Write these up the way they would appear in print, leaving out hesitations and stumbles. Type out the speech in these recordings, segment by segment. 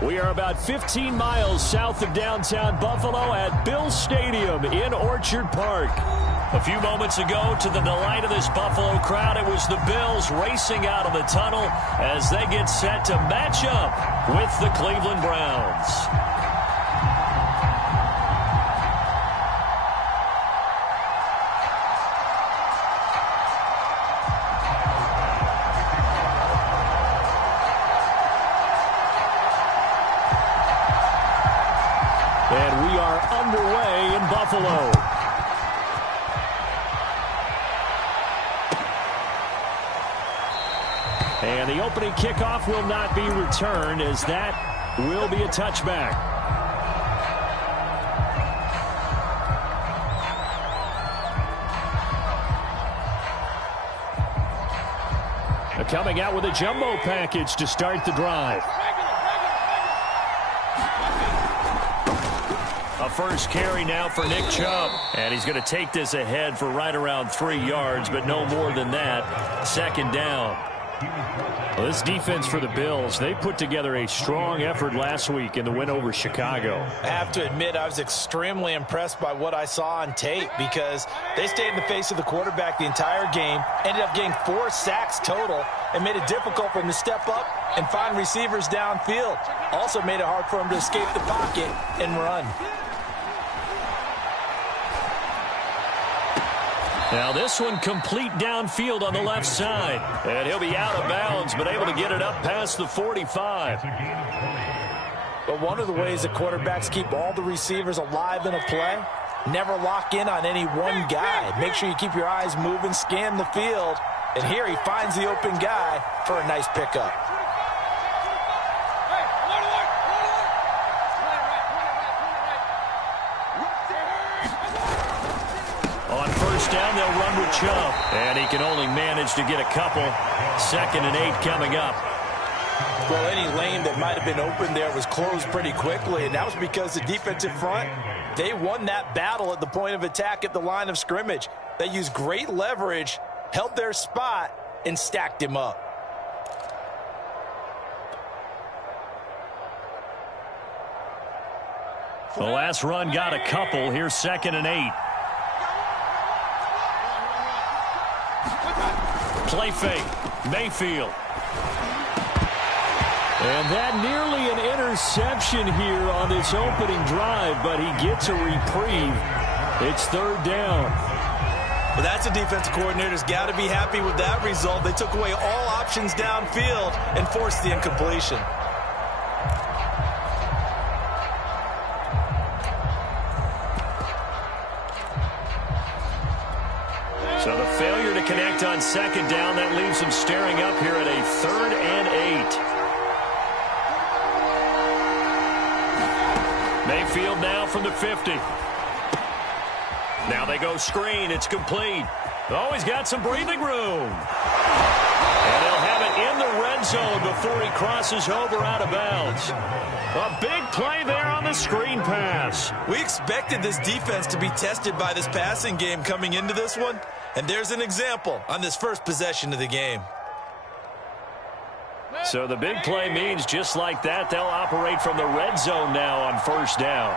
We are about 15 miles south of downtown Buffalo at Bills Stadium in Orchard Park. A few moments ago, to the delight of this Buffalo crowd, it was the Bills racing out of the tunnel as they get set to match up with the Cleveland Browns. And we are underway in Buffalo. And the opening kickoff will not be returned, as that will be a touchback. Coming out with a jumbo package to start the drive. A first carry now for Nick Chubb. And he's going to take this ahead for right around 3 yards, but no more than that. Second down. Well, this defense for the Bills, they put together a strong effort last week in the win over Chicago. I have to admit, I was extremely impressed by what I saw on tape because they stayed in the face of the quarterback the entire game, ended up getting 4 sacks total, and made it difficult for him to step up and find receivers downfield. Also made it hard for him to escape the pocket and run. Now this one complete downfield on the left side. And he'll be out of bounds, but able to get it up past the 45. But one of the ways that quarterbacks keep all the receivers alive in a play, never lock in on any one guy. Make sure you keep your eyes moving, scan the field. And here he finds the open guy for a nice pickup. Down, they'll run with Chubb. And he can only manage to get a couple. 2nd and 8 coming up. Well, any lane that might have been open there was closed pretty quickly, and that was because the defensive front, they won that battle at the point of attack at the line of scrimmage. They used great leverage, held their spot, and stacked him up. The last run got a couple. Here's 2nd and 8. Play fake. Mayfield. And that nearly an interception here on this opening drive, but he gets a reprieve. It's 3rd down. Well, that's a defensive coordinator's got to be happy with that result. They took away all options downfield and forced the incompletion. So the failure to connect on 2nd down, that leaves them staring up here at a 3rd and 8. Mayfield now from the 50. Now they go screen. It's complete. Oh, he's got some breathing room. And he'll have it in the red zone before he crosses over out of bounds. A big play there on the screen pass. We expected this defense to be tested by this passing game coming into this one. And there's an example on this first possession of the game. So the big play means just like that, they'll operate from the red zone now on 1st down.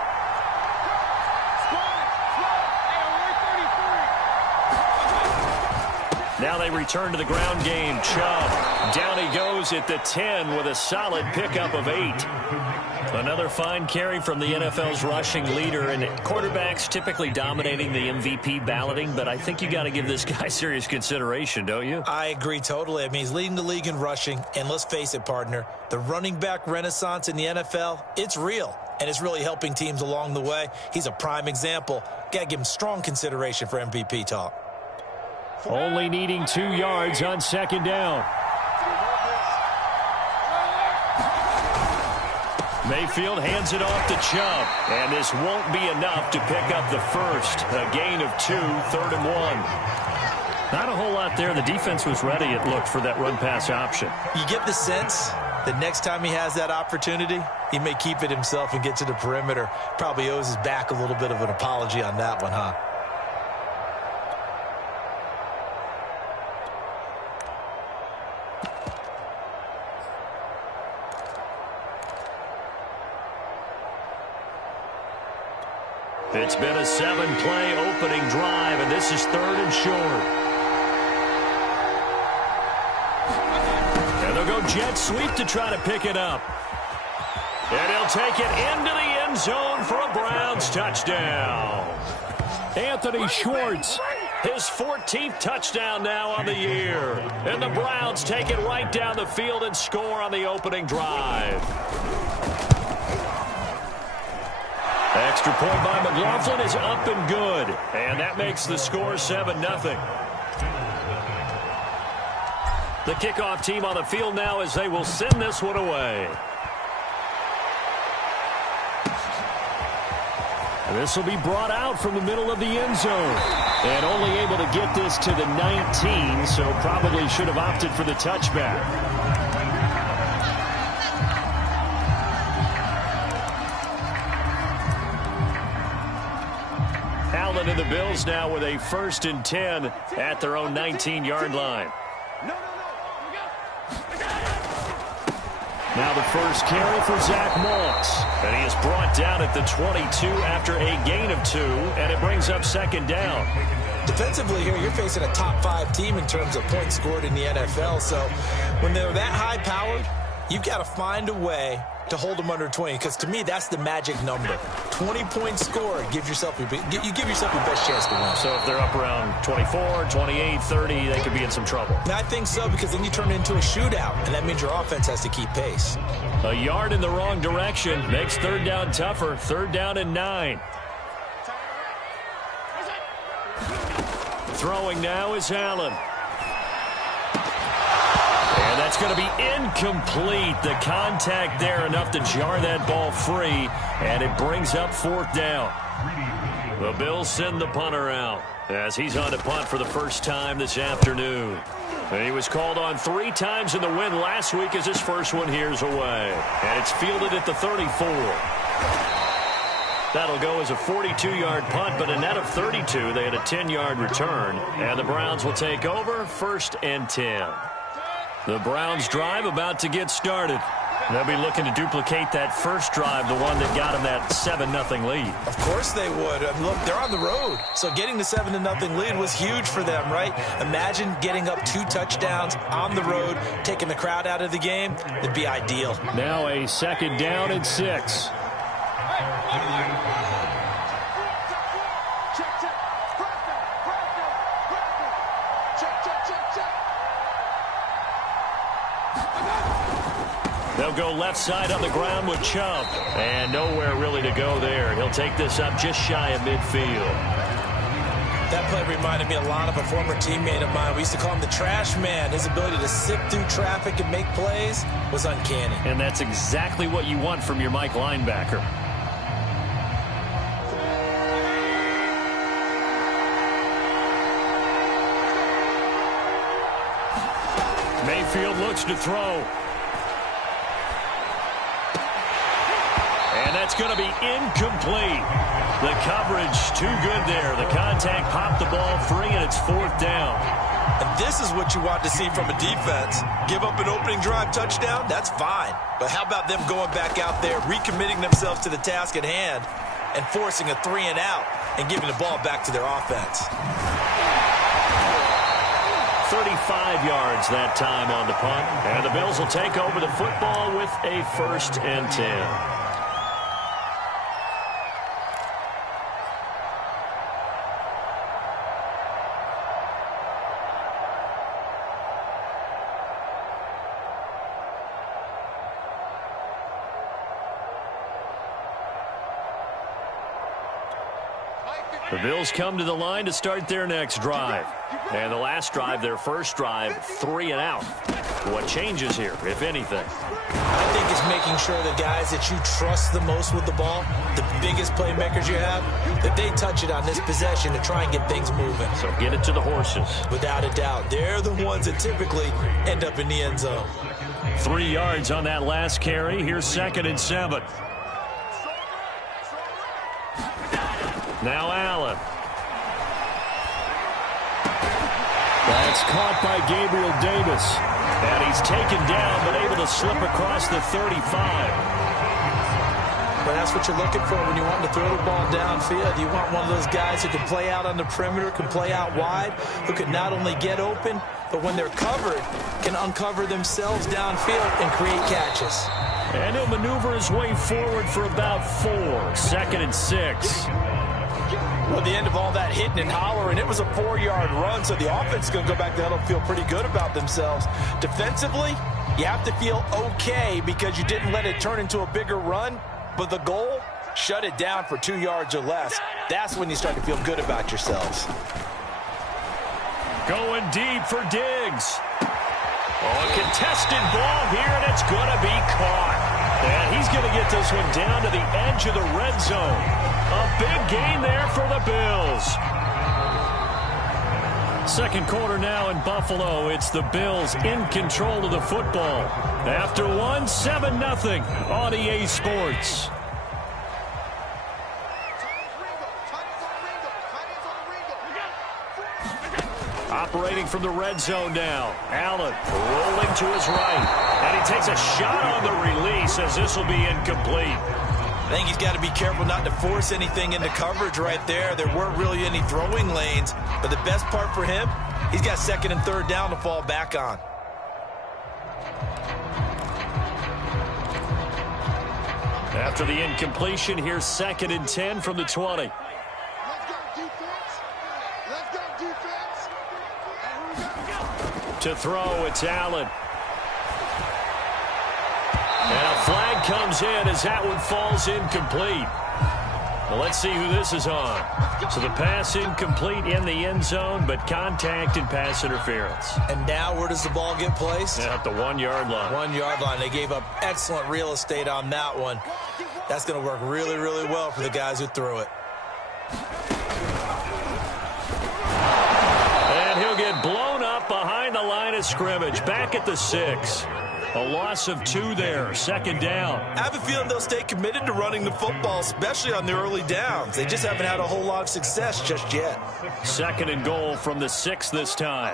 Now they return to the ground game. Chubb. Down he goes at the 10 with a solid pickup of 8. Another fine carry from the NFL's rushing leader, and quarterbacks typically dominating the MVP balloting, but I think you got to give this guy serious consideration, don't you? I agree totally. I mean, he's leading the league in rushing, and let's face it, partner, the running back renaissance in the NFL, it's real, and it's really helping teams along the way. He's a prime example. Got to give him strong consideration for MVP talk. Only needing 2 yards on 2nd down. Mayfield hands it off to Chubb. And this won't be enough to pick up the first. A gain of 2, 3rd and 1. Not a whole lot there. The defense was ready, it looked, for that run-pass option. You get the sense that next time he has that opportunity, he may keep it himself and get to the perimeter. Probably owes his back a little bit of an apology on that one, huh? It's been a 7-play opening drive, and this is 3rd and short. And they'll go jet sweep to try to pick it up. And he'll take it into the end zone for a Browns touchdown. Anthony Schwartz, his 14th touchdown now on the year. And the Browns take it right down the field and score on the opening drive. Extra point by McLaughlin is up and good. And that makes the score 7-0. The kickoff team on the field now as they will send this one away. This will be brought out from the middle of the end zone. And only able to get this to the 19, so probably should have opted for the touchback. Allen and the Bills now with a 1st and 10 at their own 19-yard line. Now the first carry for Zach Moss. And he is brought down at the 22 after a gain of 2, and it brings up 2nd down. Defensively here, you're facing a top 5 team in terms of points scored in the NFL. So when they're that high-powered, you've got to find a way to hold them under 20, because to me, that's the magic number. 20 points scored, you give yourself your best chance to win. So if they're up around 24, 28, 30, they could be in some trouble. And I think so, because then you turn it into a shootout, and that means your offense has to keep pace. A yard in the wrong direction makes 3rd down tougher. 3rd down and 9. Throwing now is Allen. And that's going to be incomplete. The contact there enough to jar that ball free, and it brings up 4th down. The Bills send the punter out as he's on to punt for the first time this afternoon. And he was called on 3 times in the win last week as his first one here's away. And it's fielded at the 34. That'll go as a 42-yard punt, but a net of 32. They had a 10-yard return. And the Browns will take over 1st and 10. The Browns drive about to get started. They'll be looking to duplicate that first drive, the one that got them that 7-0 lead. Of course they would. Look, they're on the road, so getting the 7-0 lead was huge for them, right? Imagine getting up 2 touchdowns on the road, taking the crowd out of the game. It'd be ideal. Now a 2nd down and 6. They'll go left side on the ground with Chubb. And nowhere really to go there. He'll take this up just shy of midfield. That play reminded me a lot of a former teammate of mine. We used to call him the trash man. His ability to sift through traffic and make plays was uncanny. And that's exactly what you want from your Mike linebacker. Mayfield looks to throw. And that's going to be incomplete. The coverage too good there. The contact popped the ball free, and it's 4th down. And this is what you want to see from a defense. Give up an opening drive touchdown, that's fine. But how about them going back out there, recommitting themselves to the task at hand, and forcing a 3-and-out and giving the ball back to their offense. 35 yards that time on the punt. And the Bills will take over the football with a 1st and 10. The Bills come to the line to start their next drive. And the last drive, their first drive, 3-and-out. What changes here, if anything? I think it's making sure the guys that you trust the most with the ball, the biggest playmakers you have, that they touch it on this possession to try and get things moving. So get it to the horses. Without a doubt. They're the ones that typically end up in the end zone. 3 yards on that last carry. Here's 2nd and 7. Now Allen. That's caught by Gabriel Davis. And he's taken down but able to slip across the 35. But that's what you're looking for when you want to throw the ball downfield. You want one of those guys who can play out on the perimeter, can play out wide, who can not only get open, but when they're covered, can uncover themselves downfield and create catches. And he'll maneuver his way forward for about 4. 2nd and 6. Well, at the end of all that hitting and hollering, it was a 4-yard run, so the offense is going to go back to huddle and feel pretty good about themselves. Defensively, you have to feel okay because you didn't let it turn into a bigger run, but the goal, shut it down for 2 yards or less. That's when you start to feel good about yourselves. Going deep for Diggs. Oh, a contested ball here, and it's going to be caught. And he's going to get this one down to the edge of the red zone. A big gain there for the Bills. Second quarter now in Buffalo. It's the Bills in control of the football. After one, 7-0 on EA Sports. Operating from the red zone now. Allen rolling to his right. And he takes a shot on the release as this will be incomplete. I think he's got to be careful not to force anything into coverage right there. There weren't really any throwing lanes. But the best part for him, he's got 2nd and 3rd down to fall back on. After the incompletion, here's 2nd and 10 from the 20. To throw, it's Allen. And a flag comes in as that one falls incomplete. Well, let's see who this is on. So the pass incomplete in the end zone, but contact and pass interference. And now where does the ball get placed? At the 1-yard line. 1-yard line. They gave up excellent real estate on that one. That's going to work really, really well for the guys who threw it. And he'll get blown up behind the line of scrimmage. Back at the 6. A loss of 2 there. 2nd down. I have a feeling they'll stay committed to running the football, especially on the early downs. They just haven't had a whole lot of success just yet. 2nd and goal from the 6 this time.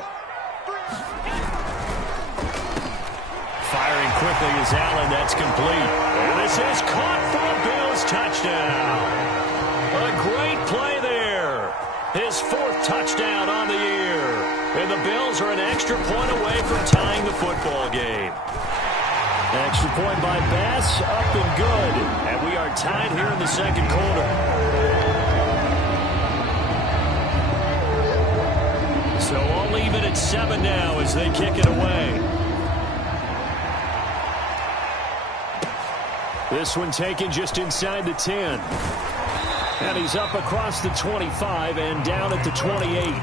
Firing quickly is Allen. That's complete. And this is caught for a Bills touchdown. A great play there. His 4th touchdown on the year. And the Bills are an extra point away from tying the football game. Extra point by Bass, up and good. And we are tied here in the 2nd quarter. So all even at 7 now as they kick it away. This one taken just inside the 10. And he's up across the 25 and down at the 28.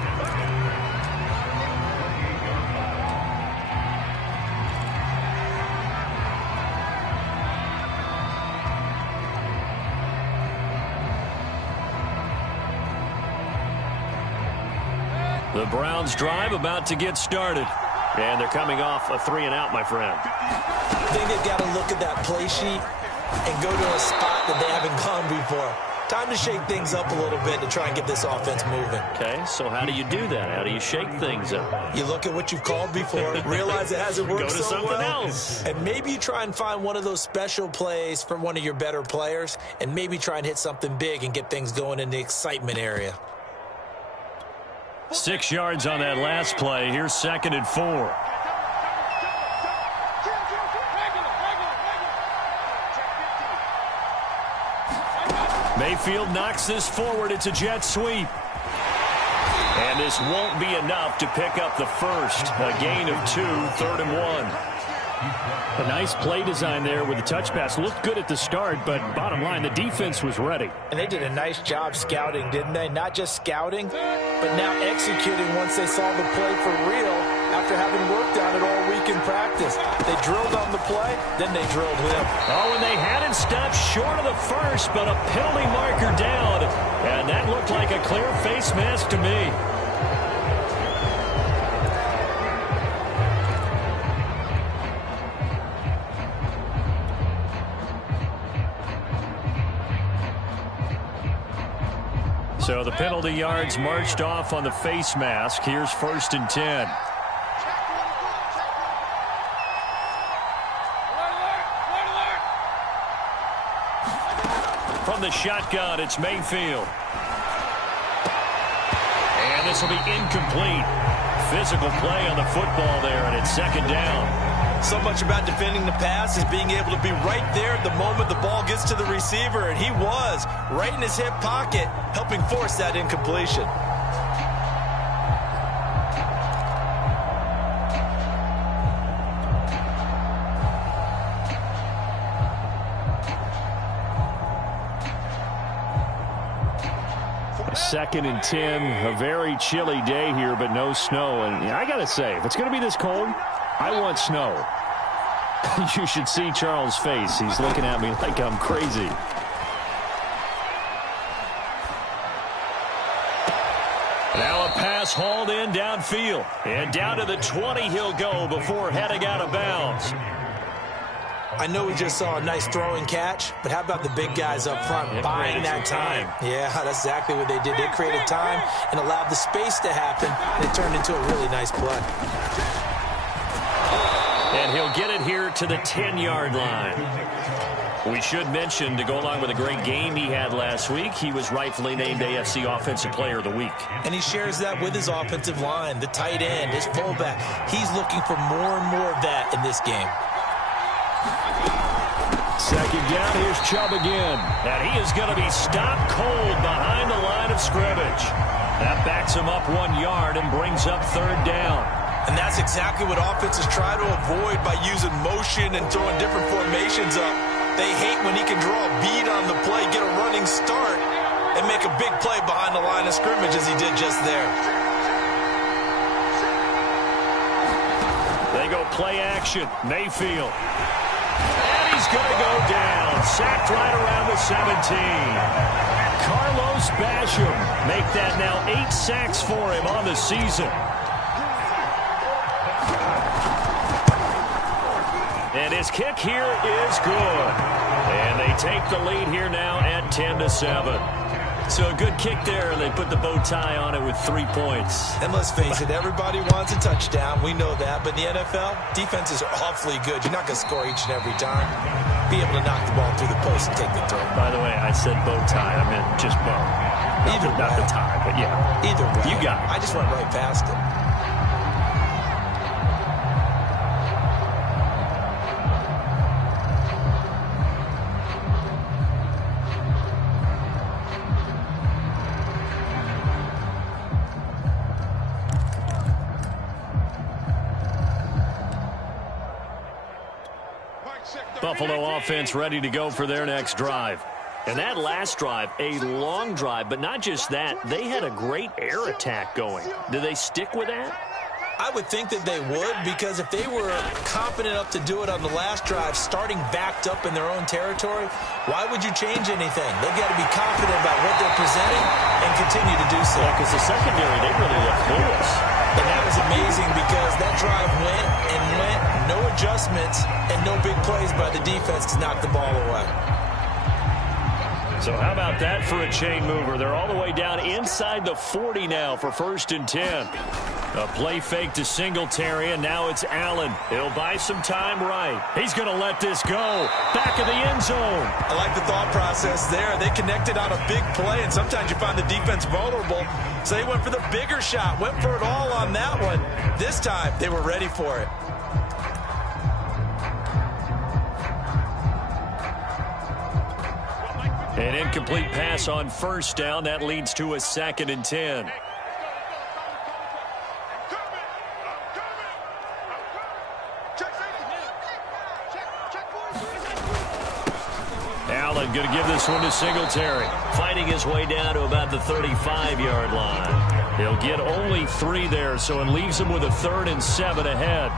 The Browns drive about to get started. And they're coming off a 3-and-out, my friend. I think they've got to look at that play sheet and go to a spot that they haven't gone before. Time to shake things up a little bit to try and get this offense moving. Okay, so how do you do that? How do you shake things up? You look at what you've called before, realize it hasn't worked so well. Go to something else. And maybe you try and find one of those special plays from one of your better players, and maybe try and hit something big and get things going in the excitement area. 6 yards on that last play. Here's 2nd and 4. Mayfield knocks this forward. It's a jet sweep. And this won't be enough to pick up the first. A gain of 2, 3rd and 1. A nice play design there with the touch pass. Looked good at the start, but bottom line, the defense was ready. And they did a nice job scouting, didn't they? Not just scouting, but now executing once they saw the play for real after having worked on it all week in practice. They drilled on the play, then they drilled him. Oh, and they had it stopped short of the first, but a penalty marker down. And that looked like a clear face mask to me. So the penalty yards marched off on the face mask. Here's 1st and 10. shotgun. It's Mayfield. And this will be incomplete. Physical play on the football there, and it's second down. So much about defending the pass is being able to be right there at the moment the ball gets to the receiver, and he was right in his hip pocket, helping force that incompletion. Second and 10, a very chilly day here, but no snow. And I got to say, if it's going to be this cold, I want snow. You should see Charles' face. He's looking at me like I'm crazy. Now a pass hauled in downfield. And down to the 20 he'll go before heading out of bounds. I know we just saw a nice throwing catch, but how about the big guys up front buying that time? Yeah, that's exactly what they did. They created time and allowed the space to happen, and it turned into a really nice play. And he'll get it here to the 10-yard line. We should mention, to go along with a great game he had last week, he was rightfully named AFC Offensive Player of the Week. And he shares that with his offensive line, the tight end, his fullback. He's looking for more and more of that in this game. Second down, here's Chubb again. And he is going to be stopped cold behind the line of scrimmage. That backs him up 1 yard and brings up third down. And that's exactly what offenses try to avoid by using motion and throwing different formations up. They hate when he can draw a bead on the play, get a running start, and make a big play behind the line of scrimmage as he did just there. They go play action. Mayfield. And he's going to go down. Sacked right around the 17. Carlos Basham make that now 8 sacks for him on the season. And his kick here is good. And they take the lead here now at 10-7. So a good kick there, and they put the bow tie on it with 3 points. And let's face it, everybody wants a touchdown. We know that. But in the NFL, defenses are awfully good. You're not going to score each and every time. Be able to knock the ball through the post and take the throw. By the way, I said bow tie. I meant just bow. Not the tie, but yeah. Either way. You got it. I just went right past it. Buffalo offense ready to go for their next drive. And that last drive, a long drive, but not just that. They had a great air attack going. Do they stick with that? I would think that they would, because if they were confident enough to do it on the last drive, starting backed up in their own territory, why would you change anything? They've got to be confident about what they're presenting and continue to do so. Yeah, because the secondary, they really looked clueless. And that was amazing because that drive went and went, no adjustments, and no big plays by the defense to knock the ball away. So how about that for a chain mover? They're all the way down inside the 40 now for 1st and 10. A play fake to Singletary, and now it's Allen. He'll buy some time right. He's going to let this go. Back of the end zone. I like the thought process there. They connected on a big play, and sometimes you find the defense vulnerable. So they went for the bigger shot, went for it all on that one. This time, they were ready for it. An incomplete pass on 1st down. That leads to a 2nd and 10. Allen going to give this one to Singletary. Fighting his way down to about the 35-yard line. He'll get only 3 there, so it leaves him with a 3rd and 7 ahead.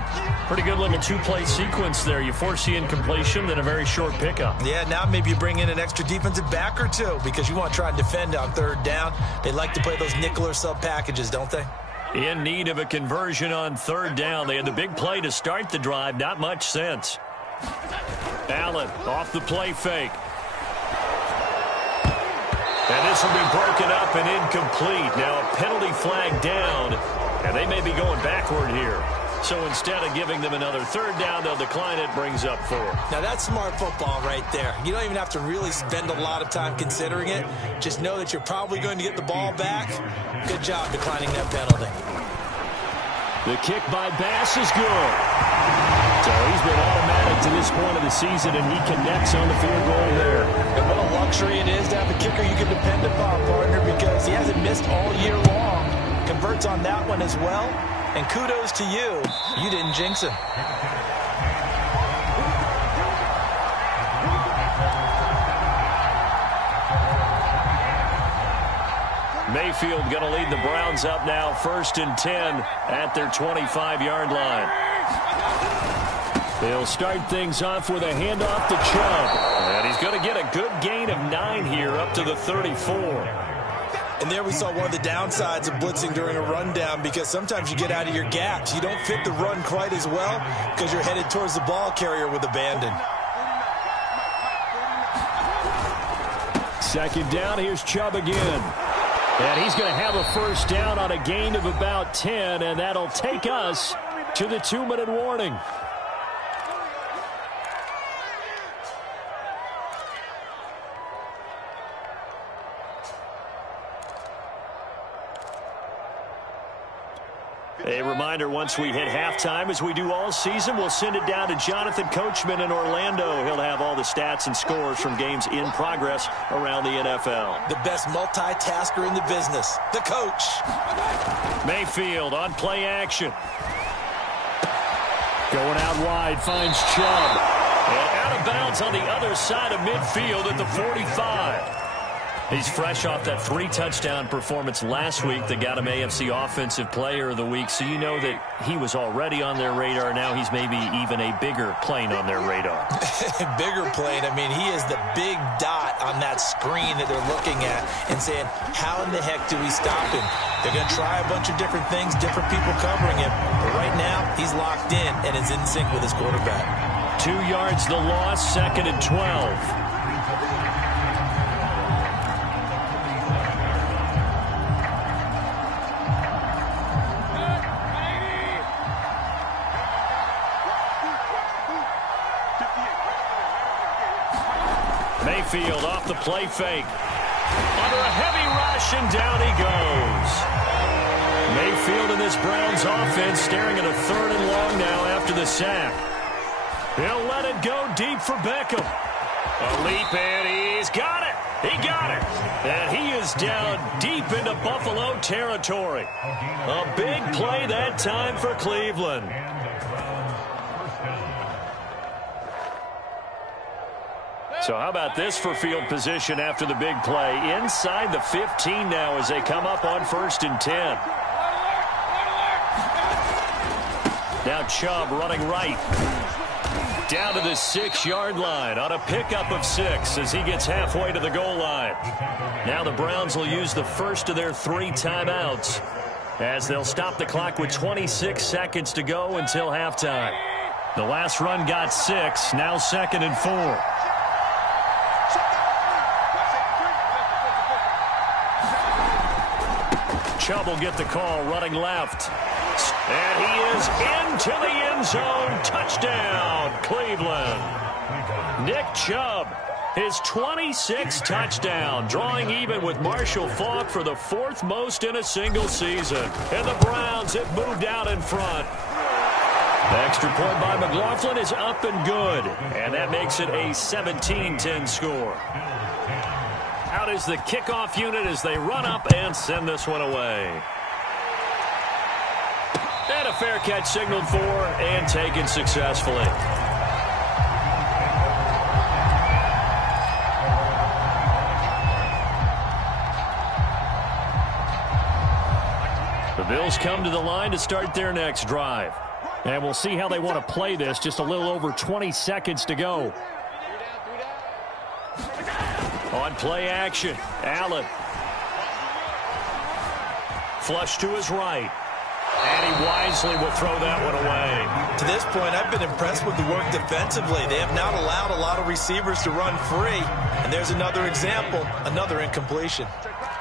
Pretty good little 2-play sequence there. You force the incompletion, then a very short pickup. Yeah, now maybe you bring in an extra defensive back or two because you want to try and defend on 3rd down. They like to play those nickel or sub packages, don't they? In need of a conversion on 3rd down. They had the big play to start the drive. Not much sense. Allen off the play fake. And this will be broken up and incomplete. Now a penalty flag down, and they may be going backward here. So instead of giving them another third down, they'll decline it, brings up 4. Now, that's smart football right there. You don't even have to really spend a lot of time considering it. Just know that you're probably going to get the ball back. Good job declining that penalty. The kick by Bass is good. So he's been automatic to this point of the season, and he connects on the field goal there. And what a luxury it is to have a kicker you can depend upon, partner, because he hasn't missed all year long. Converts on that one as well. And kudos to you. You didn't jinx him. Mayfield going to lead the Browns up now, 1st and 10 at their 25-yard line. They'll start things off with a handoff to Chubb. And he's going to get a good gain of 9 here up to the 34. And there we saw one of the downsides of blitzing during a rundown, because sometimes you get out of your gaps. You don't fit the run quite as well because you're headed towards the ball carrier with abandon. 2nd down, here's Chubb again. And he's going to have a 1st down on a gain of about 10, and that'll take us to the 2-minute warning. A reminder, once we hit halftime, as we do all season, we'll send it down to Jonathan Coachman in Orlando. He'll have all the stats and scores from games in progress around the NFL. The best multitasker in the business, the coach. Mayfield on play action. Going out wide, finds Chubb. And out of bounds on the other side of midfield at the 45. He's fresh off that 3-touchdown performance last week that got him AFC Offensive Player of the Week. So you know that he was already on their radar. Now he's maybe even a bigger plane on their radar. Bigger plane. I mean, he is the big dot on that screen that they're looking at and saying, how in the heck do we stop him? They're going to try a bunch of different things, different people covering him. But right now, he's locked in and is in sync with his quarterback. 2 yards the loss, 2nd and 12. Mayfield off the play fake. Under a heavy rush, and down he goes. Mayfield in this Browns offense staring at a 3rd and long now after the sack. He'll let it go deep for Beckham. A leap, and he's got it. He got it. And he is down deep into Buffalo territory. A big play that time for Cleveland. So how about this for field position after the big play? Inside the 15 now as they come up on 1st and 10. Now Chubb running right. Down to the 6-yard line on a pickup of 6 as he gets halfway to the goal line. Now the Browns will use the first of their 3 timeouts as they'll stop the clock with 26 seconds to go until halftime. The last run got 6, now 2nd and 4. Chubb will get the call, running left. And he is into the end zone. Touchdown, Cleveland. Nick Chubb, his 26th touchdown, drawing even with Marshall Faulk for the 4th most in a single season. And the Browns have moved out in front. The extra point by McLaughlin is up and good. And that makes it a 17-10 score. Out is the kickoff unit as they run up and send this one away. And a fair catch signaled for and taken successfully. The Bills come to the line to start their next drive. And we'll see how they want to play this. Just a little over 20 seconds to go. On play action, Allen. Flush to his right. And he wisely will throw that one away. To this point, I've been impressed with the work defensively. They have not allowed a lot of receivers to run free. And there's another example, another incompletion.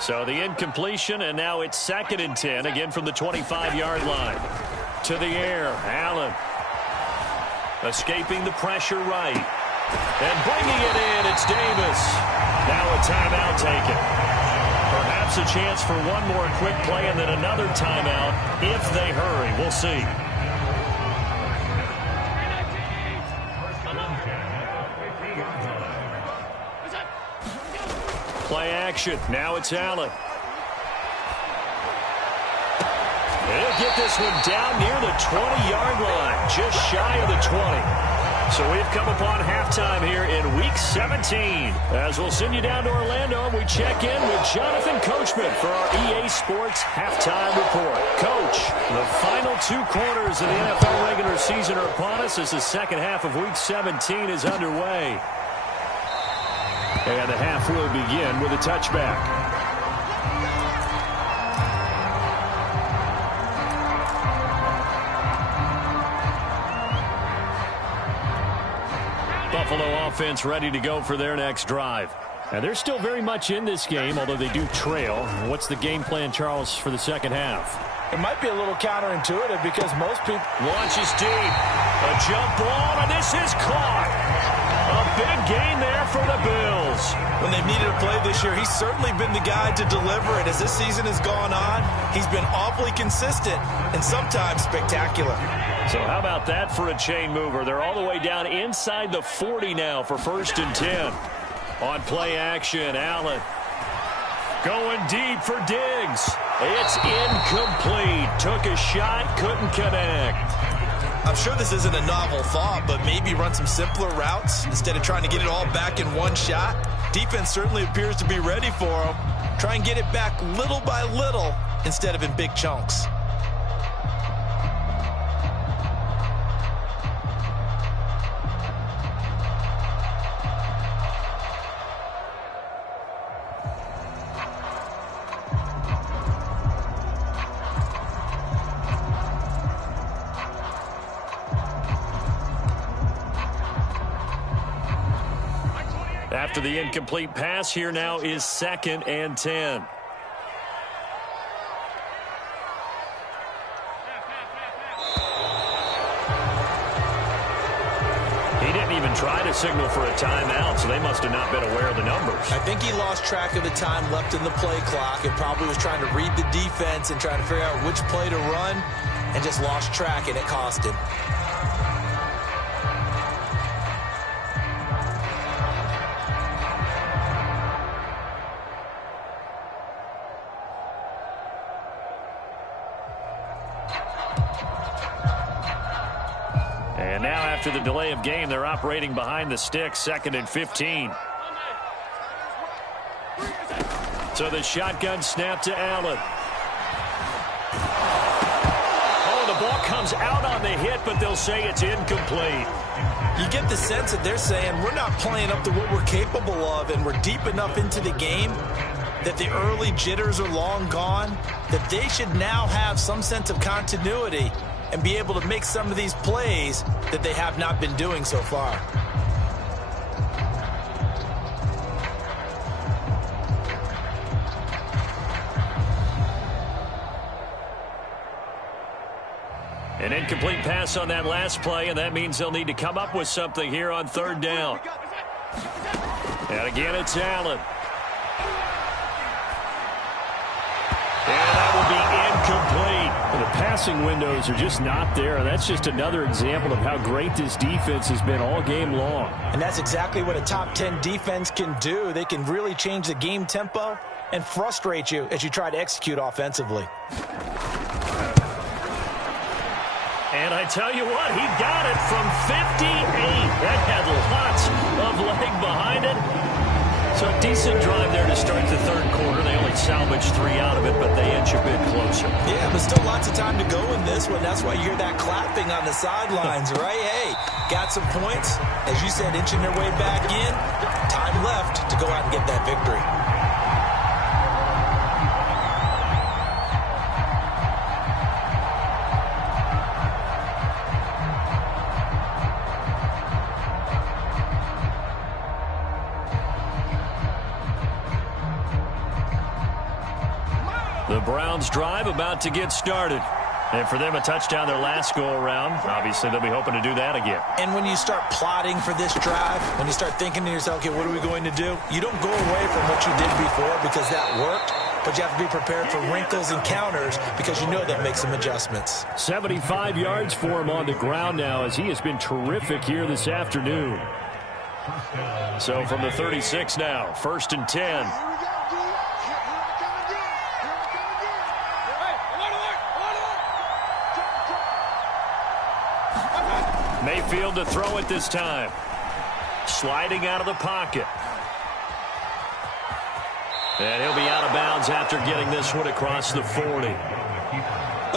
So the incompletion, and now it's 2nd and 10, again from the 25-yard line. to the air. Allen escaping the pressure right. And bringing it in, it's Davis. Now a timeout taken. Perhaps a chance for one more quick play and then another timeout if they hurry. We'll see. Play action. Now it's Allen. He'll get this one down near the 20-yard line, just shy of the 20. So we've come upon halftime here in Week 17. As we'll send you down to Orlando, we check in with Jonathan Coachman for our EA Sports Halftime Report. Coach, the final 2 quarters of the NFL regular season are upon us as the second half of Week 17 is underway. And the half will begin with a touchback. Buffalo offense ready to go for their next drive. And they're still very much in this game, although they do trail. What's the game plan, Charles, for the second half? It might be a little counterintuitive because most people... Launches deep. A jump ball, and this is caught. A big gain there for the Bills. When they've needed a play this year, he's certainly been the guy to deliver it. As this season has gone on, he's been awfully consistent and sometimes spectacular. So how about that for a chain mover? They're all the way down inside the 40 now for 1st and 10. On play action, Allen going deep for Diggs. It's incomplete. Took a shot, couldn't connect. I'm sure this isn't a novel thought, but maybe run some simpler routes instead of trying to get it all back in one shot. Defense certainly appears to be ready for him. Try and get it back little by little instead of in big chunks. After the incomplete pass, here now is 2nd and 10. He didn't even try to signal for a timeout, so they must have not been aware of the numbers. I think he lost track of the time left in the play clock and probably was trying to read the defense and trying to figure out which play to run and just lost track, and it cost him. And now after the delay of game, they're operating behind the sticks, 2nd and 15. So the shotgun snap to Allen. Oh, the ball comes out on the hit, but they'll say it's incomplete. You get the sense that they're saying we're not playing up to what we're capable of, and we're deep enough into the game that the early jitters are long gone, that they should now have some sense of continuity and be able to make some of these plays that they have not been doing so far. An incomplete pass on that last play, and that means they'll need to come up with something here on 3rd down. And again, it's Allen. And that will be incomplete. The passing windows are just not there. That's just another example of how great this defense has been all game long. And that's exactly what a top 10 defense can do. They can really change the game tempo and frustrate you as you try to execute offensively. And I tell you what, he got it from 58. That had lots of leg behind it. So a decent drive there to start the 3rd quarter. They only salvaged 3 out of it, but they inch a bit closer. Yeah, but still lots of time to go in this one. That's why you hear that clapping on the sidelines, right? Hey, got some points. As you said, inching their way back in. Time left to go out and get that victory. The Browns drive about to get started. And for them, a touchdown their last go-around. Obviously, they'll be hoping to do that again. And when you start plotting for this drive, when you start thinking to yourself, okay, what are we going to do? You don't go away from what you did before because that worked, but you have to be prepared for wrinkles and counters because you know that makes some adjustments. 75 yards for him on the ground now as he has been terrific here this afternoon. So from the 36 now, 1st and 10. Mayfield to throw it this time. Sliding out of the pocket. And he'll be out of bounds after getting this one across the 40.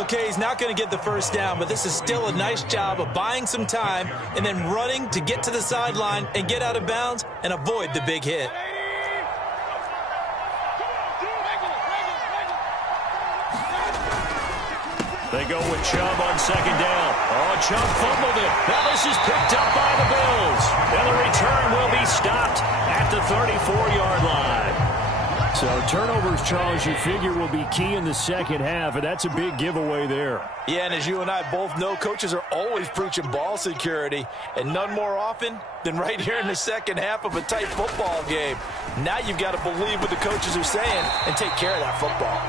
Okay, he's not going to get the first down, but this is still a nice job of buying some time and then running to get to the sideline and get out of bounds and avoid the big hit. They go with Chubb on 2nd down. Oh, Chubb fumbled it. Now this is picked up by the Bills. And the return will be stopped at the 34-yard line. So turnovers, Charles, you figure will be key in the second half, and that's a big giveaway there. Yeah, and as you and I both know, coaches are always preaching ball security, and none more often than right here in the second half of a tight football game. Now you've got to believe what the coaches are saying and take care of that football.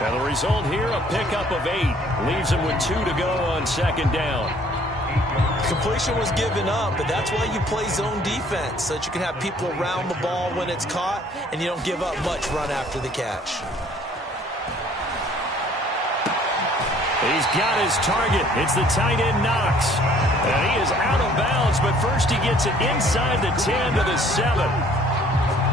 And the result here, a pickup of 8. Leaves them with 2 to go on 2nd down. Completion was given up, but that's why you play zone defense, so that you can have people around the ball when it's caught, and you don't give up much run after the catch. He's got his target. It's the tight end Knox. And he is out of bounds, but first he gets it inside the 10 to the 7.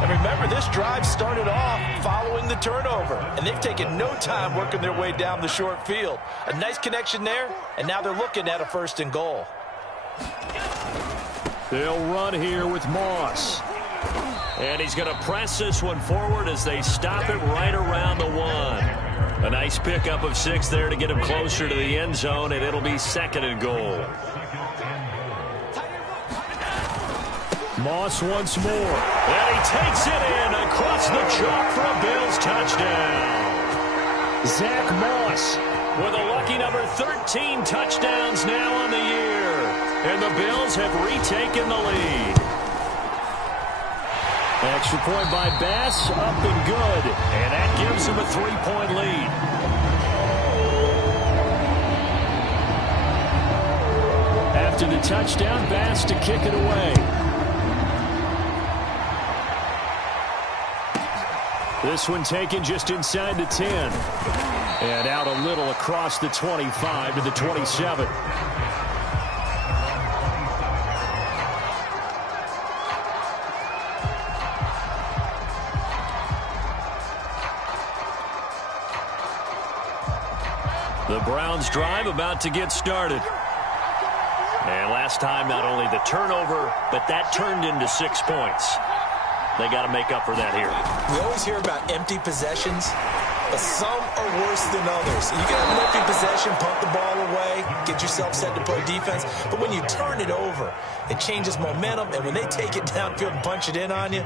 And remember, this drive started off following the turnover, and they've taken no time working their way down the short field. A nice connection there, and now they're looking at a 1st and goal. They'll run here with Moss. And he's going to press this one forward as they stop it right around the 1. A nice pickup of 6 there to get him closer to the end zone, and it'll be 2nd and goal. Moss once more. And he takes it in across the chalk for a Bills touchdown. Zach Moss with a lucky number 13 touchdowns now on the year. And the Bills have retaken the lead. Extra point by Bass, up and good. And that gives them a 3-point lead. After the touchdown, Bass to kick it away. This one taken just inside the 10. And out a little across the 25 to the 27. The Browns drive about to get started. And last time, not only the turnover, but that turned into 6 points. They got to make up for that here. We always hear about empty possessions, but some are worse than others. You can have an empty possession, pump the ball away, get yourself set to play defense, but when you turn it over, it changes momentum, and when they take it downfield and punch it in on you,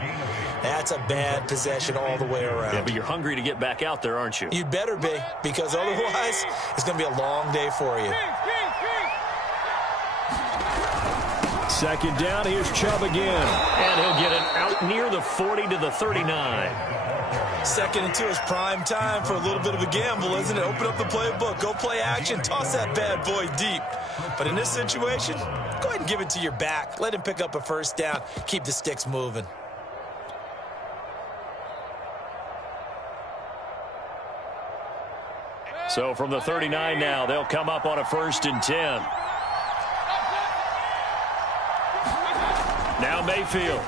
that's a bad possession all the way around. Yeah, but you're hungry to get back out there, aren't you? You'd better be, because otherwise, it's going to be a long day for you. 2nd down, here's Chubb again. And he'll get it out near the 40 to the 39. 2nd and 2 is prime time for a little bit of a gamble, isn't it? Open up the playbook, go play action, toss that bad boy deep. But in this situation, go ahead and give it to your back. Let him pick up a 1st down. Keep the sticks moving. So from the 39 now, they'll come up on a 1st and 10. Now Mayfield.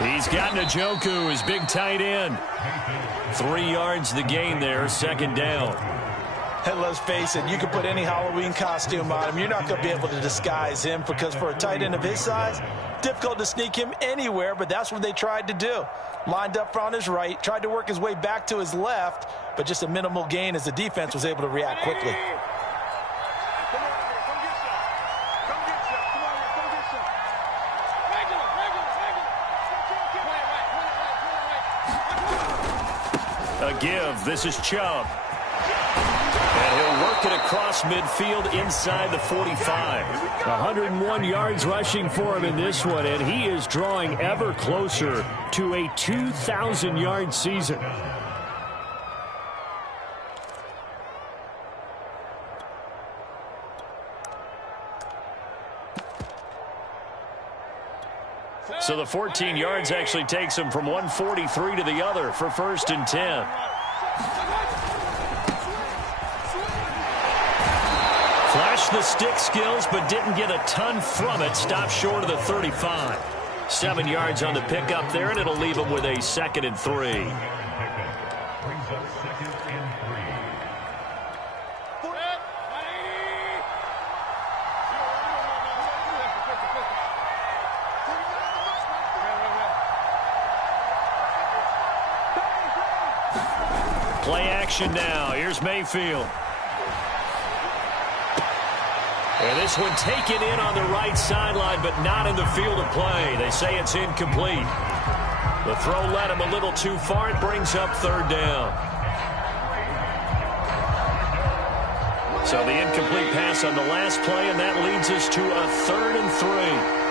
He's got Njoku, his big tight end. 3 yards the gain there, 2nd down. And let's face it, you can put any Halloween costume on him. You're not going to be able to disguise him because for a tight end of his size, difficult to sneak him anywhere, but that's what they tried to do. Lined up on his right, tried to work his way back to his left, but just a minimal gain as the defense was able to react quickly. A give. This is Chubb. it across midfield inside the 45. 101 yards rushing for him in this one, and he is drawing ever closer to a 2,000-yard season. So the 14 yards actually takes him from 143 to the other for 1st and 10. Flashed the stick skills, but didn't get a ton from it. Stopped short of the 35. 7 yards on the pickup there, and it'll leave him with a 2nd and 3. Play action now. Here's Mayfield. And this one taken in on the right sideline, but not in the field of play. They say it's incomplete. The throw led him a little too far. It brings up 3rd down. So the incomplete pass on the last play, and that leads us to a 3rd and 3.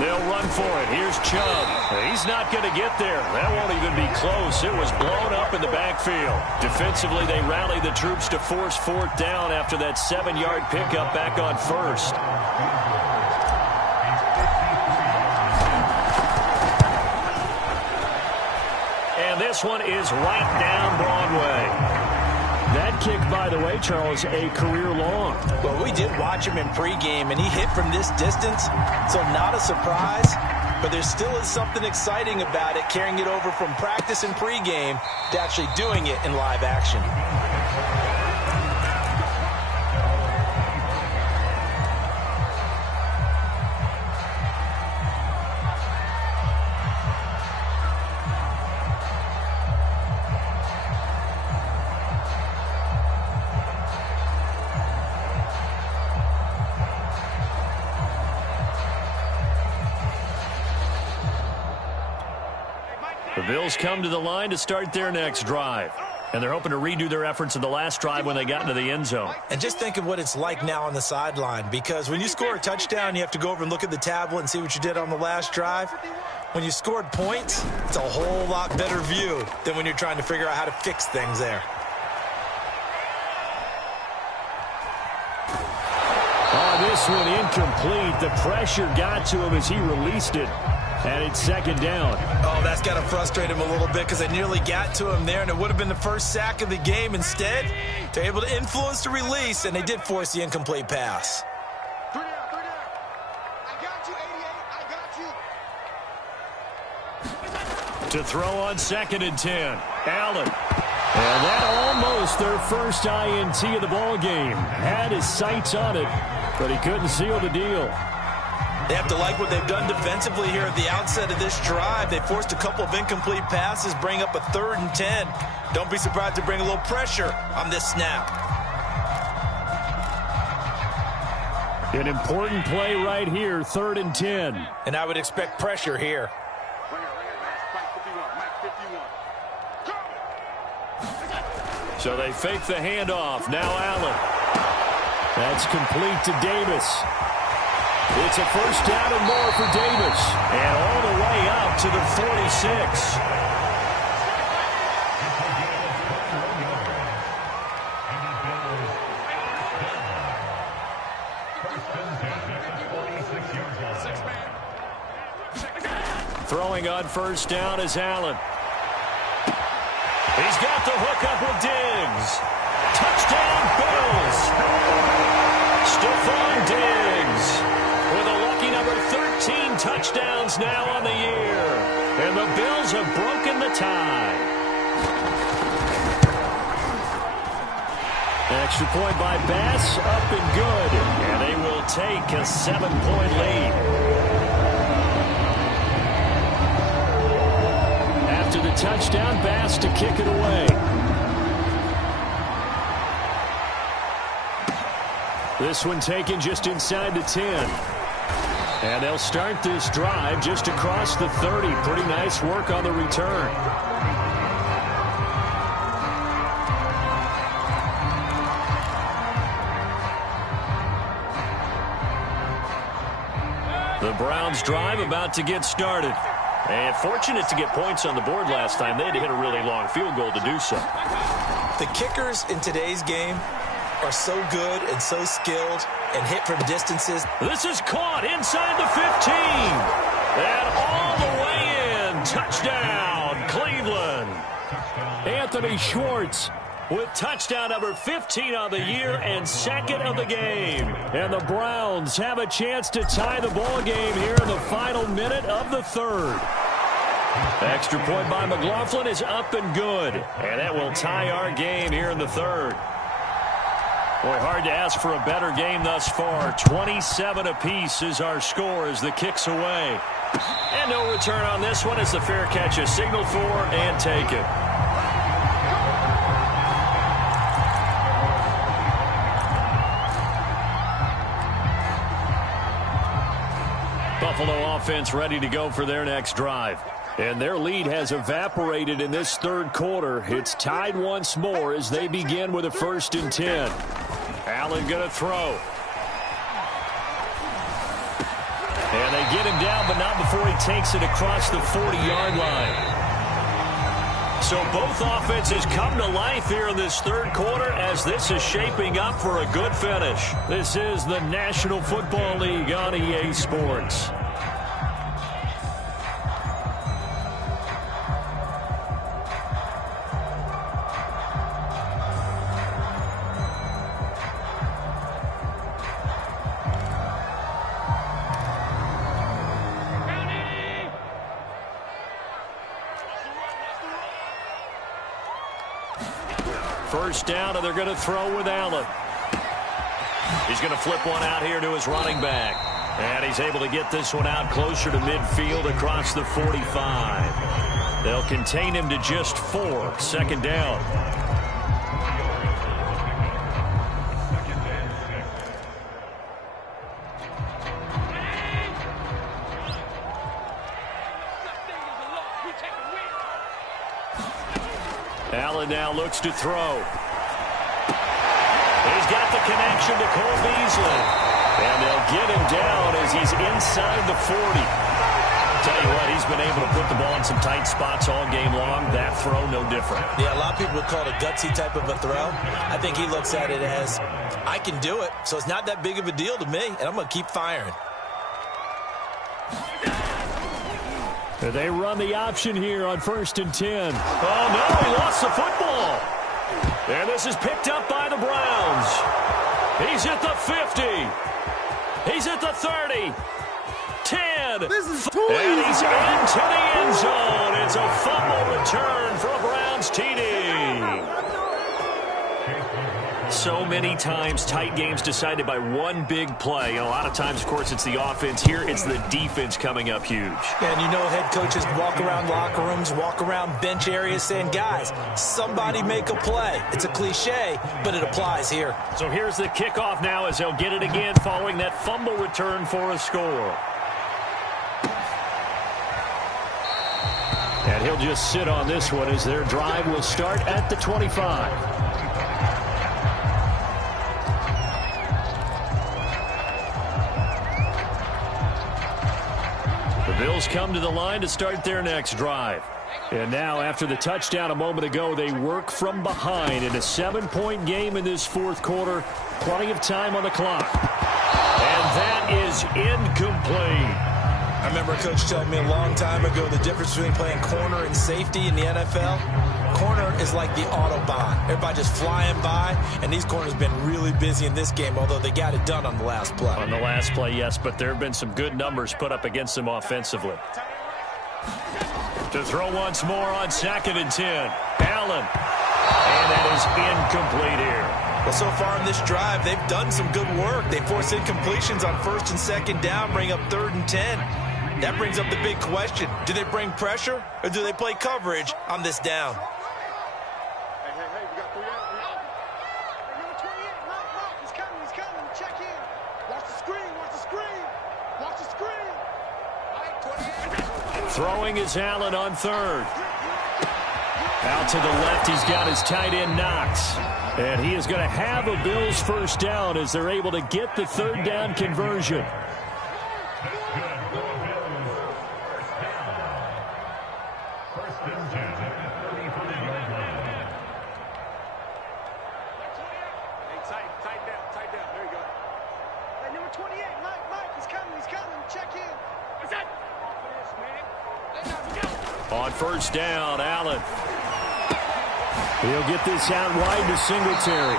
They'll run for it. Here's Chubb. He's not going to get there. That won't even be close. It was blown up in the backfield. Defensively, they rallied the troops to force 4th down after that 7-yard pickup back on 1st. And this one is right down Broadway. That kick, by the way, Charles, a career long. Well, we did watch him in pregame, and he hit from this distance, so not a surprise. But there still is something exciting about it, carrying it over from practice and pregame to actually doing it in live action. The Bills come to the line to start their next drive. And they're hoping to redo their efforts in the last drive when they got into the end zone. And just think of what it's like now on the sideline, because when you score a touchdown, you have to go over and look at the tablet and see what you did on the last drive. When you scored points, it's a whole lot better view than when you're trying to figure out how to fix things there. Oh, this one incomplete. The pressure got to him as he released it. And it's 2nd down. Oh, that's got to frustrate him a little bit because they nearly got to him there, and it would have been the first sack of the game. Instead, they're able to influence the release, and they did force the incomplete pass. 3 down. I got you, 88. I got you. To throw on 2nd and 10. Allen. And that almost their first INT of the ball game. Had his sights on it, but he couldn't seal the deal. They have to like what they've done defensively here at the outset of this drive. They forced a couple of incomplete passes, bring up a 3rd and 10. Don't be surprised to bring a little pressure on this snap. An important play right here, 3rd and 10. And I would expect pressure here. So they fake the handoff. Now Allen. That's complete to Davis. It's a 1st down and more for Davis. And all the way out to the 46. Throwing on 1st down is Allen. He's got the hook up with Diggs. Touchdown, Bills. Stephon Diggs with a lucky number 13 touchdowns now on the year. And the Bills have broken the tie. Extra point by Bass, up and good. And they will take a 7-point lead. After the touchdown, Bass to kick it away. This one taken just inside the 10. And they'll start this drive just across the 30. Pretty nice work on the return. The Browns drive about to get started. And fortunate to get points on the board last time. They had to hit a really long field goal to do so. The kickers in today's game are so good and so skilled and hit from distances. This is caught inside the 15. And all the way in. Touchdown, Cleveland. Anthony Schwartz with touchdown number 15 on the year and second of the game. And the Browns have a chance to tie the ball game here in the final minute of the third. Extra point by McLaughlin is up and good. And that will tie our game here in the third. Boy, hard to ask for a better game thus far. 27 apiece is our score as the kick's away. And no return on this one as the fair catch is signaled for and taken. Buffalo offense ready to go for their next drive. And their lead has evaporated in this third quarter. It's tied once more as they begin with a 1st and 10. Allen going to throw. And they get him down, but not before he takes it across the 40-yard line. So both offenses come to life here in this third quarter as this is shaping up for a good finish. This is the National Football League on EA Sports. First down, and they're going to throw with Allen. He's going to flip one out here to his running back. And he's able to get this one out closer to midfield across the 45. They'll contain him to just 4. Second down. Allen now looks to throw. He's got the connection to Cole Beasley. And they'll get him down as he's inside the 40. Tell you what, he's been able to put the ball in some tight spots all game long. That throw, no different. Yeah, a lot of people would call it a gutsy type of a throw. I think he looks at it as, I can do it, so it's not that big of a deal to me, and I'm going to keep firing. They run the option here on 1st and 10. Oh, no, he lost the football. And this is picked up by the Browns. He's at the 50. He's at the 30. 10. This is too and easy. he's into the end zone. It's a fumble return for a Browns TD. So many times tight games decided by one big play. A lot of times, of course, it's the offense. Here, it's the defense coming up huge. And you know head coaches walk around locker rooms, walk around bench areas saying, guys, somebody make a play. It's a cliche, but it applies here. So here's the kickoff now as they'll get it again following that fumble return for a score. And he'll just sit on this one as their drive will start at the 25. The Bills come to the line to start their next drive. And now, after the touchdown a moment ago, they work from behind in a 7-point game in this fourth quarter. Plenty of time on the clock. And that is incomplete. I remember a coach telling me a long time ago the difference between playing corner and safety in the NFL. Corner is like the Autobahn. Everybody just flying by, and these corners have been really busy in this game, although they got it done on the last play. On the last play, yes, but there have been some good numbers put up against them offensively. To throw once more on 2nd and 10. Allen. And that is incomplete here. Well, so far in this drive, they've done some good work. They force incompletions on 1st and 2nd down, bring up 3rd and 10. That brings up the big question. Do they bring pressure, or do they play coverage on this down? Hey, we got 3 out. Hey, number 28, look, he's coming, check in. Watch the screen, watch the screen. All right, 28. Throwing is Allen on 3rd. Out to the left, he's got his tight end Knox. And he is going to have a Bills first down as they're able to get the 3rd down conversion. Tight down. There you go. Hey, number 28, Mike, he's coming. Check in. What's that? On first down, Allen. He'll get this out wide to Singletary.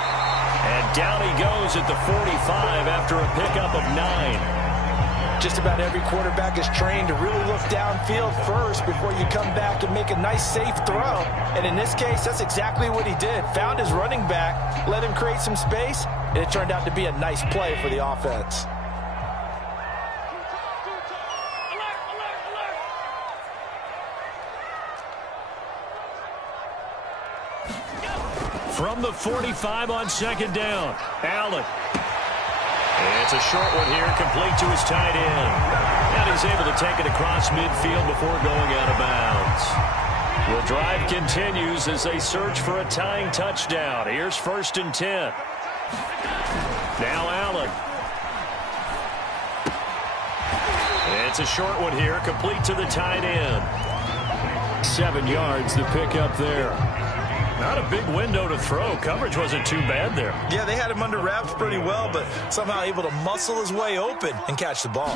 And down he goes at the 45 after a pickup of 9. Just about every quarterback is trained to really look downfield first before you come back and make a nice, safe throw. And in this case, that's exactly what he did. Found his running back, let him create some space, and it turned out to be a nice play for the offense. From the 45 on second down, Allen. It's a short one here, complete to his tight end. And he's able to take it across midfield before going out of bounds. The drive continues as they search for a tying touchdown. Here's 1st and 10. Now Allen. It's a short one here, complete to the tight end. 7 yards to pick up there. Not a big window to throw. Coverage wasn't too bad there. Yeah, they had him under wraps pretty well, but somehow able to muscle his way open and catch the ball.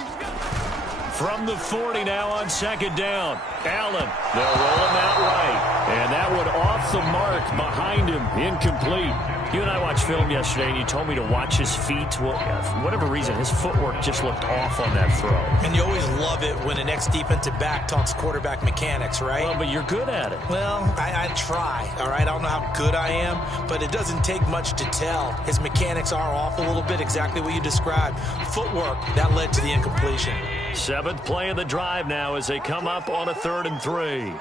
From the 40 now on second down, Allen. They'll roll him out right. And that one off the mark behind him, incomplete. You and I watched film yesterday, and you told me to watch his feet. Well, for whatever reason, his footwork just looked off on that throw. And you always love it when an ex-defensive back talks quarterback mechanics, right? Well, but you're good at it. Well, I try, all right? I don't know how good I am, but it doesn't take much to tell. His mechanics are off a little bit, exactly what you described. Footwork, that led to the incompletion. 7th play of the drive now as they come up on a 3rd and 3.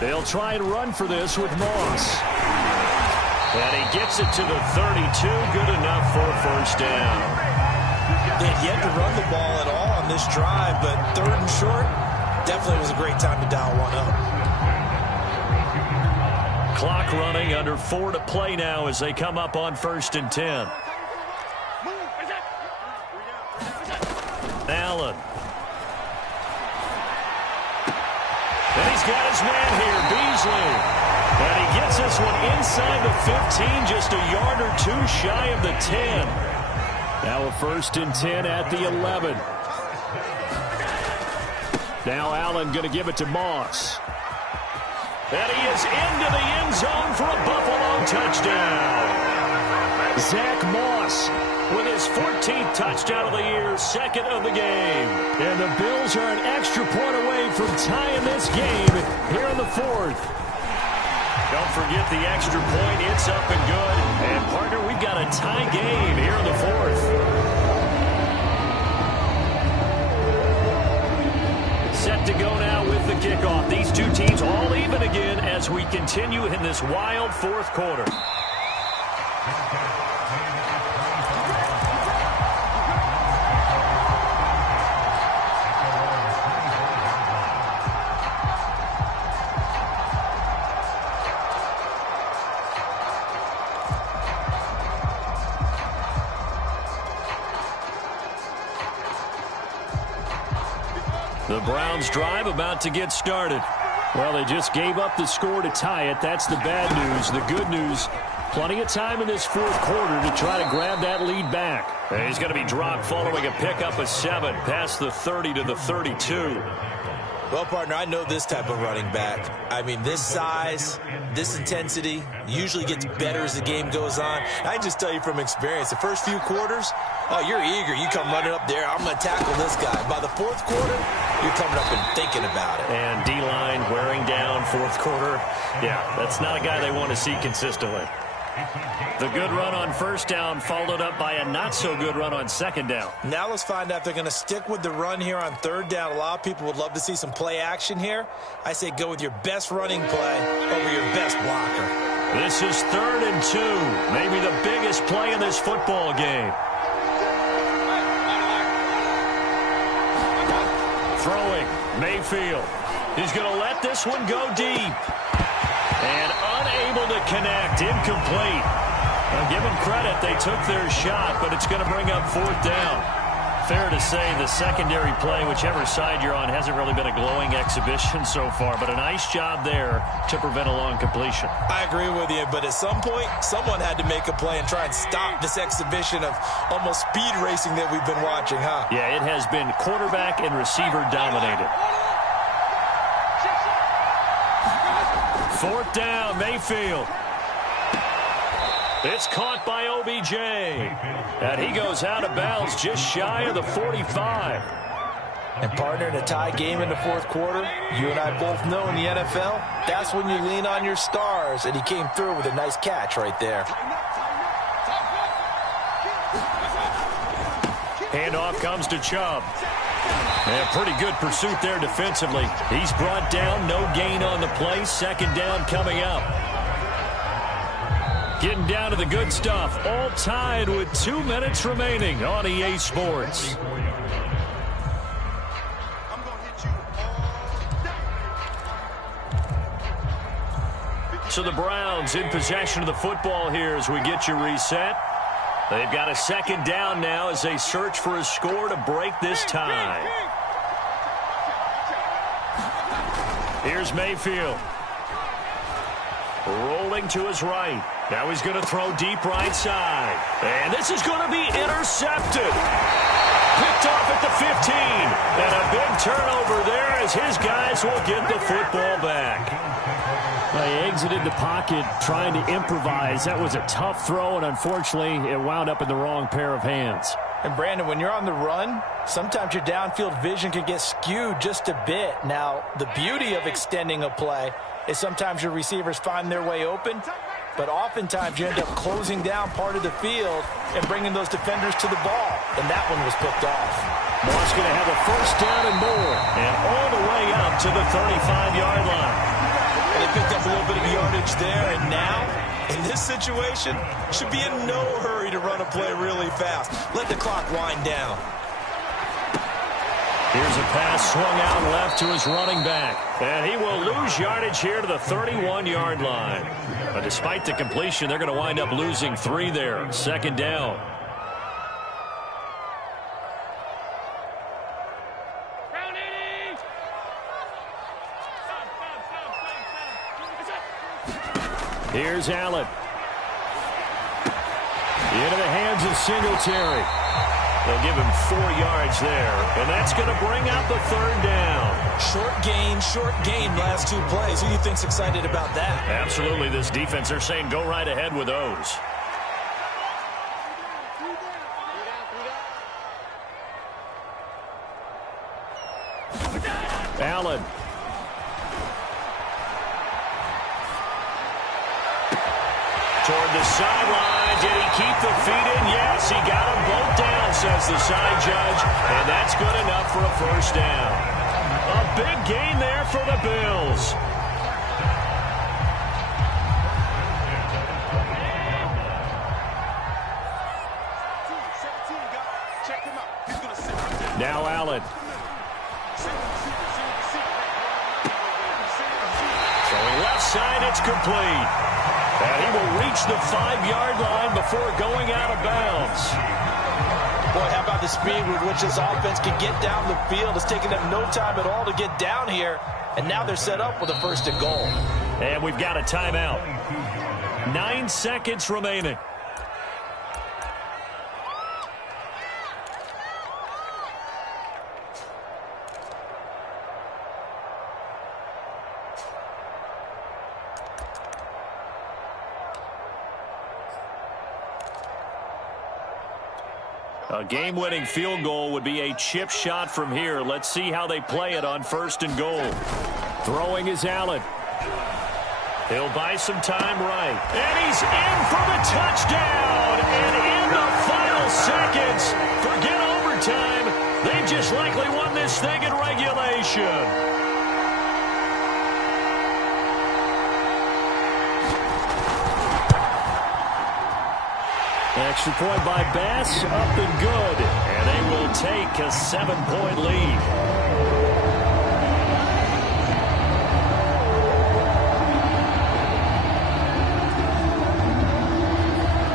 They'll try and run for this with Moss. And he gets it to the 32, good enough for a 1st down. They had yet to run the ball at all on this drive, but 3rd and short, definitely was a great time to dial one up. Clock running, under 4 to play now as they come up on 1st and 10. Allen. And he's got his man here, Beasley. And he gets this one inside the 15, just a yard or 2 shy of the 10. Now a 1st and 10 at the 11. Now Allen going to give it to Moss. And he is into the end zone for a Buffalo touchdown. Zach Moss with his 14th touchdown of the year, 2nd of the game. And the Bills are an extra point away from tying this game here in the 4th. Don't forget the extra point. It's up and good. And, partner, we've got a tie game here in the 4th. Set to go now with the kickoff. These two teams all even again as we continue in this wild 4th quarter. The Browns drive about to get started. Well, they just gave up the score to tie it. That's the bad news. The good news, plenty of time in this 4th quarter to try to grab that lead back. And he's going to be dropped following a pickup of 7 past the 30 to the 32. Well, partner, I know this type of running back. I mean, this size, this intensity usually gets better as the game goes on. I can just tell you from experience, the first few quarters, oh, you're eager. You come running up there, I'm going to tackle this guy. By the 4th quarter, you're coming up and thinking about it. And D-line wearing down 4th quarter. Yeah, that's not a guy they want to see consistently. The good run on 1st down followed up by a not-so-good run on 2nd down. Now let's find out if they're going to stick with the run here on 3rd down. A lot of people would love to see some play action here. I say go with your best running play over your best blocker. This is 3rd and 2, maybe the biggest play in this football game. Throwing, Mayfield. He's going to let this one go deep. And unable to connect, incomplete. I'll give them credit, they took their shot, but it's going to bring up 4th down. fair to say the secondary play, whichever side you're on, hasn't really been a glowing exhibition so far, but a nice job there to prevent a long completion. I agree with you, but at some point, someone had to make a play and try and stop this exhibition of almost speed racing that we've been watching, huh? Yeah, it has been quarterback and receiver dominated. Fourth down, Mayfield. It's caught by OBJ. And he goes out of bounds just shy of the 45. And partner, in a tie game in the fourth quarter, you and I both know in the NFL, that's when you lean on your stars. And he came through with a nice catch right there. Handoff comes to Chubb. And a pretty good pursuit there defensively. He's brought down, no gain on the play. Second down coming up. Getting down to the good stuff. All tied with 2 minutes remaining on EA Sports. So the Browns in possession of the football here as we get you reset. They've got a second down now as they search for a score to break this tie. Here's Mayfield. Rolling to his right. Now he's going to throw deep right side. And this is going to be intercepted. Picked off at the 15. And a big turnover there as his guys will get the football back. Well, he exited the pocket trying to improvise. That was a tough throw, and unfortunately, it wound up in the wrong pair of hands. And, Brandon, when you're on the run, sometimes your downfield vision can get skewed just a bit. Now, the beauty of extending a play is sometimes your receivers find their way open, but oftentimes you end up closing down part of the field and bringing those defenders to the ball. And that one was picked off. Moss going to have a first down and more. And all the way up to the 35-yard line. They picked up a little bit of yardage there, and now, in this situation, should be in no hurry to run a play really fast. Let the clock wind down. Here's a pass swung out left to his running back. And he will lose yardage here to the 31-yard line. But despite the completion, they're going to wind up losing 3 there. Second down. Here's Allen. Into the hands of Singletary. They'll give him 4 yards there. And that's going to bring out the third down. Short gain last 2 plays. Who do you think's excited about that? Absolutely. This defense, they're saying go right ahead with those. Allen. Toward the sideline. Did he keep the feet in? Yes, he got them both down, says the side judge. And that's good enough for a first down. A big gain there for the Bills. Now Allen. Throwing left side, it's complete. And he will reach the 5-yard line before going out of bounds. Boy, how about the speed with which this offense can get down the field? It's taken them no time at all to get down here. And now they're set up with a first and goal. And we've got a timeout. 9 seconds remaining. A game-winning field goal would be a chip shot from here. Let's see how they play it on first and goal. Throwing is Allen. He'll buy some time right. And he's in for the touchdown. And in the final seconds, forget overtime. They just likely won this thing in regulation. Extra point by Bass, up and good. And they will take a 7-point lead.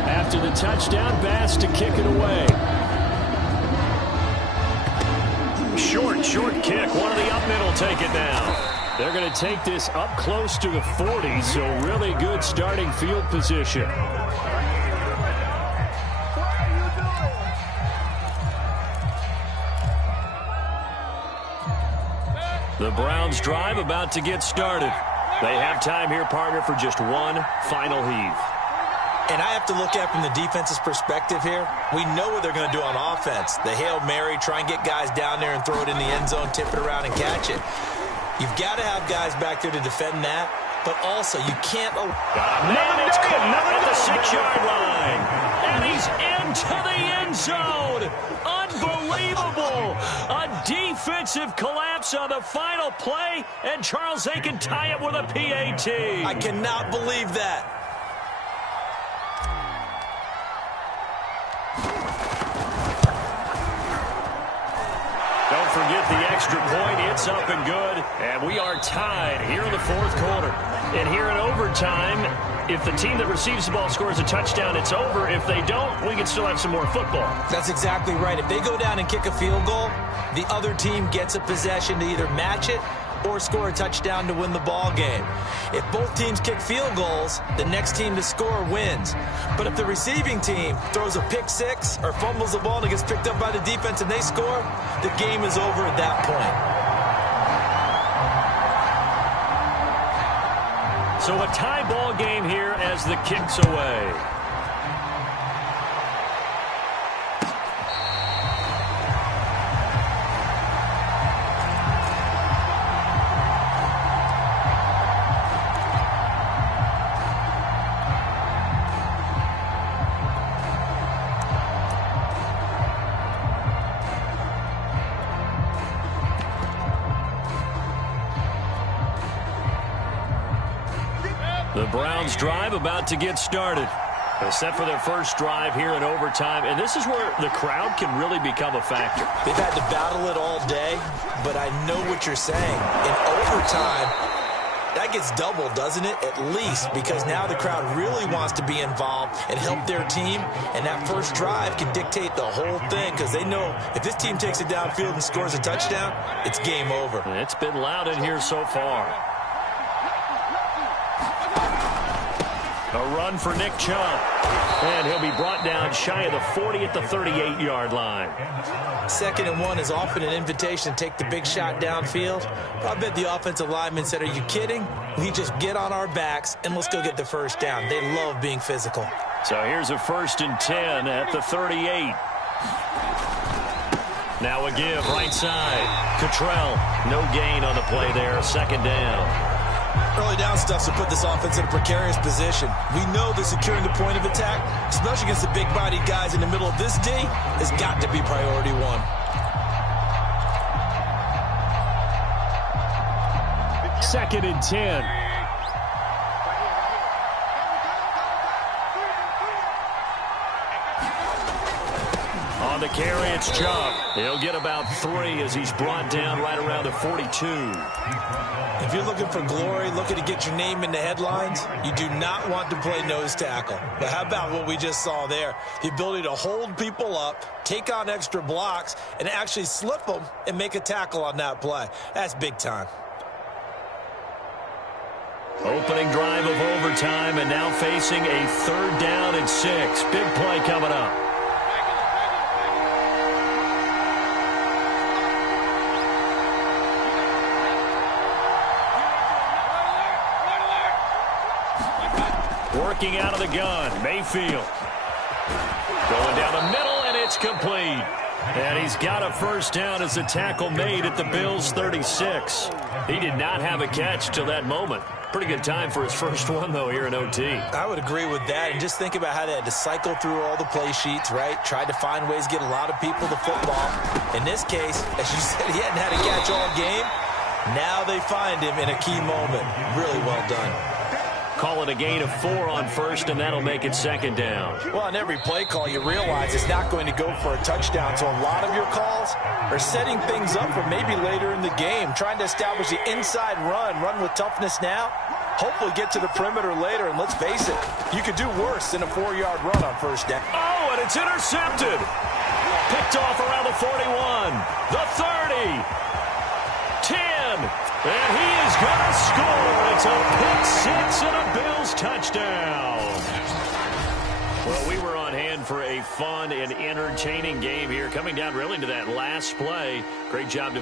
After the touchdown, Bass to kick it away. Short kick. One of the up middle take it now. They're going to take this up close to the 40, so really good starting field position. The Browns drive about to get started. They have time here, partner, for just one final heave. And I have to look at it from the defense's perspective here. We know what they're going to do on offense. The Hail Mary, try and get guys down there and throw it in the end zone, tip it around and catch it. You've got to have guys back there to defend that, but also you can't... Man, it's caught at the 6-yard line. And he's into the end zone. Unbelievable. A defensive collapse on the final play, and Charles, they can tie it with a PAT. I cannot believe that. Don't forget the extra point. It's up and good. And we are tied here in the fourth quarter. And here in overtime, if the team that receives the ball scores a touchdown, it's over. If they don't, we can still have some more football. That's exactly right. If they go down and kick a field goal, the other team gets a possession to either match it or score a touchdown to win the ball game. If both teams kick field goals, the next team to score wins. But if the receiving team throws a pick six or fumbles the ball and it gets picked up by the defense and they score, the game is over at that point. So a tie ball game here as the kick's away. The Browns drive about to get started. They're set for their first drive here in overtime, and this is where the crowd can really become a factor. They've had to battle it all day, but I know what you're saying. In overtime, that gets doubled, doesn't it? At least, because now the crowd really wants to be involved and help their team, and that first drive can dictate the whole thing because they know if this team takes it downfield and scores a touchdown, it's game over. It's been loud in here so far. A run for Nick Chubb. And he'll be brought down shy of the 40 at the 38-yard line. 2nd and 1 is often an invitation to take the big shot downfield. I bet the offensive lineman said, are you kidding? We just get on our backs and let's go get the first down. They love being physical. So here's a 1st and 10 at the 38. Now a give right side. Cottrell, no gain on the play there. 2nd down. Early down stuff to put this offense in a precarious position. We know that securing the point of attack, especially against the big-bodied guys in the middle of this D, has got to be priority one. 2nd and 10. On the carry, it's Chubb. He'll get about 3 as he's brought down right around the 42. If you're looking for glory, looking to get your name in the headlines, you do not want to play nose tackle. But how about what we just saw there? The ability to hold people up, take on extra blocks, and actually slip them and make a tackle on that play. That's big time. Opening drive of overtime, and now facing a 3rd down and 6. Big play coming up. Working out of the gun, Mayfield. Going down the middle, and it's complete. And he's got a 1st down as the tackle made at the Bills' 36. He did not have a catch till that moment. Pretty good time for his first one, though, here in OT. I would agree with that. And just think about how they had to cycle through all the play sheets, right? Tried to find ways to get a lot of people to football. In this case, as you said, he hadn't had a catch all game. Now they find him in a key moment. Really well done. Call it a gain of 4 on 1st, and that'll make it 2nd down. Well, on every play call, you realize it's not going to go for a touchdown. So a lot of your calls are setting things up for maybe later in the game, trying to establish the inside run with toughness now, hopefully get to the perimeter later. And let's face it, you could do worse than a 4-yard run on 1st down. Oh, and it's intercepted. Picked off around the 41, the 30. And he is going to score. It's a pick six and a Bills touchdown. Well, we were on hand for a fun and entertaining game here, coming down really to that last play. Great job to